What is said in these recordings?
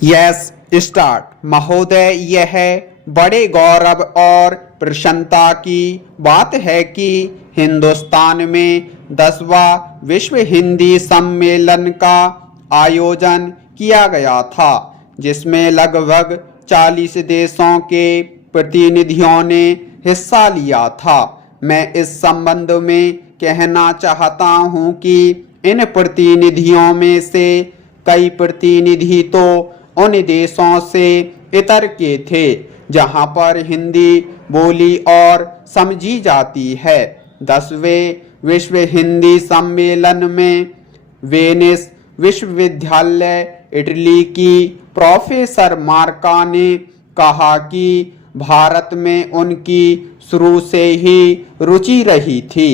Yes start. महोदय, यह बड़े गौरव और प्रसन्नता की बात है कि हिंदुस्तान में 10वां विश्व हिंदी सम्मेलन का आयोजन किया गया था, जिसमें लगभग 40 देशों के प्रतिनिधियों ने हिस्सा लिया था। मैं इस संबंध में कहना चाहता हूं कि इन प्रतिनिधियों में से कई प्रतिनिधि तो उन देशों से इतर के थे जहां पर हिंदी बोली और समझी जाती है। 10वें विश्व हिंदी सम्मेलन में वेनिस विश्वविद्यालय इटली की प्रोफेसर मार्का ने कहा कि भारत में उनकी शुरू से ही रुचि रही थी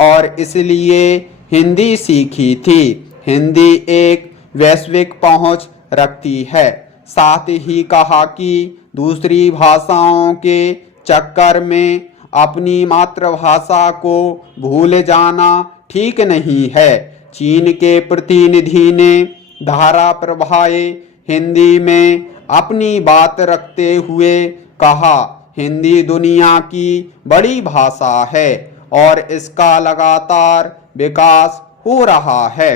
और इसलिए हिंदी सीखी थी। हिंदी एक वैश्विक पहुंच रखती है। साथ ही कहा कि दूसरी भाषाओं के चक्कर में अपनी मातृभाषा को भूल जाना ठीक नहीं है। चीन के प्रतिनिधि ने धारा प्रभाए हिंदी में अपनी बात रखते हुए कहा, हिंदी दुनिया की बड़ी भाषा है और इसका लगातार विकास हो रहा है।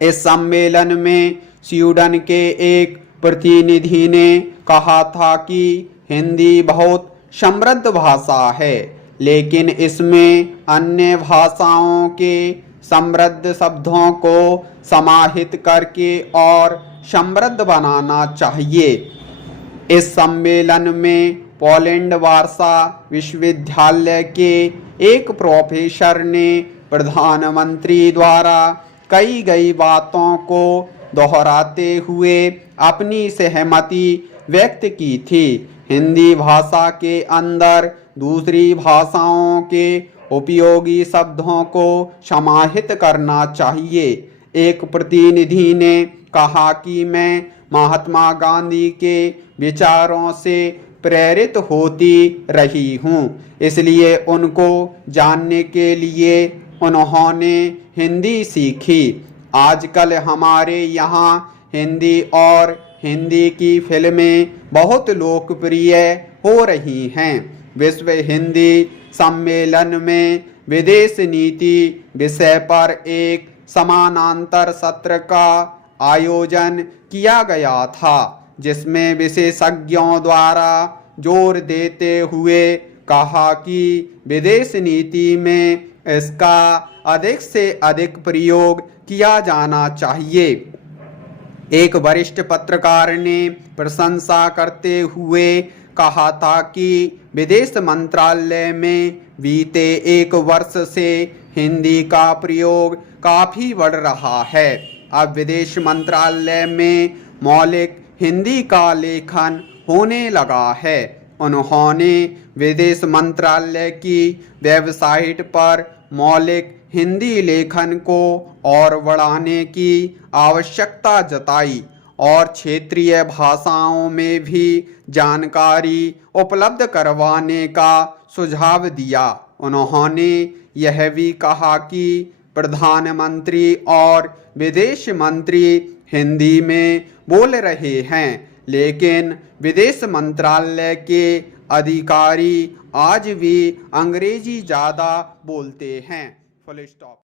इस सम्मेलन में स्वीडन के एक प्रतिनिधि ने कहा था कि हिंदी बहुत समृद्ध भाषा है, लेकिन इसमें अन्य भाषाओं के समृद्ध शब्दों को समाहित करके और समृद्ध बनाना चाहिए। इस सम्मेलन में पोलैंड वार्सा विश्वविद्यालय के एक प्रोफेसर ने प्रधानमंत्री द्वारा कही गई बातों को दोहराते हुए अपनी सहमति व्यक्त की थी। हिंदी भाषा के अंदर दूसरी भाषाओं के उपयोगी शब्दों को समाहित करना चाहिए। एक प्रतिनिधि ने कहा कि मैं महात्मा गांधी के विचारों से प्रेरित होती रही हूँ, इसलिए उनको जानने के लिए उन्होंने हिंदी सीखी। आजकल हमारे यहाँ हिंदी और हिंदी की फिल्में बहुत लोकप्रिय हो रही हैं। विश्व हिंदी सम्मेलन में विदेश नीति विषय पर एक समानांतर सत्र का आयोजन किया गया था, जिसमें विशेषज्ञों द्वारा जोर देते हुए कहा कि विदेश नीति में इसका अधिक से अधिक प्रयोग किया जाना चाहिए। एक वरिष्ठ पत्रकार ने प्रशंसा करते हुए कहा था कि विदेश मंत्रालय में बीते एक वर्ष से हिंदी का प्रयोग काफ़ी बढ़ रहा है। अब विदेश मंत्रालय में मौलिक हिंदी का लेखन होने लगा है। उन्होंने विदेश मंत्रालय की वेबसाइट पर मौलिक हिंदी लेखन को और बढ़ाने की आवश्यकता जताई और क्षेत्रीय भाषाओं में भी जानकारी उपलब्ध करवाने का सुझाव दिया। उन्होंने यह भी कहा कि प्रधानमंत्री और विदेश मंत्री हिंदी में बोल रहे हैं, लेकिन विदेश मंत्रालय के अधिकारी आज भी अंग्रेजी ज़्यादा बोलते हैं। Full stop.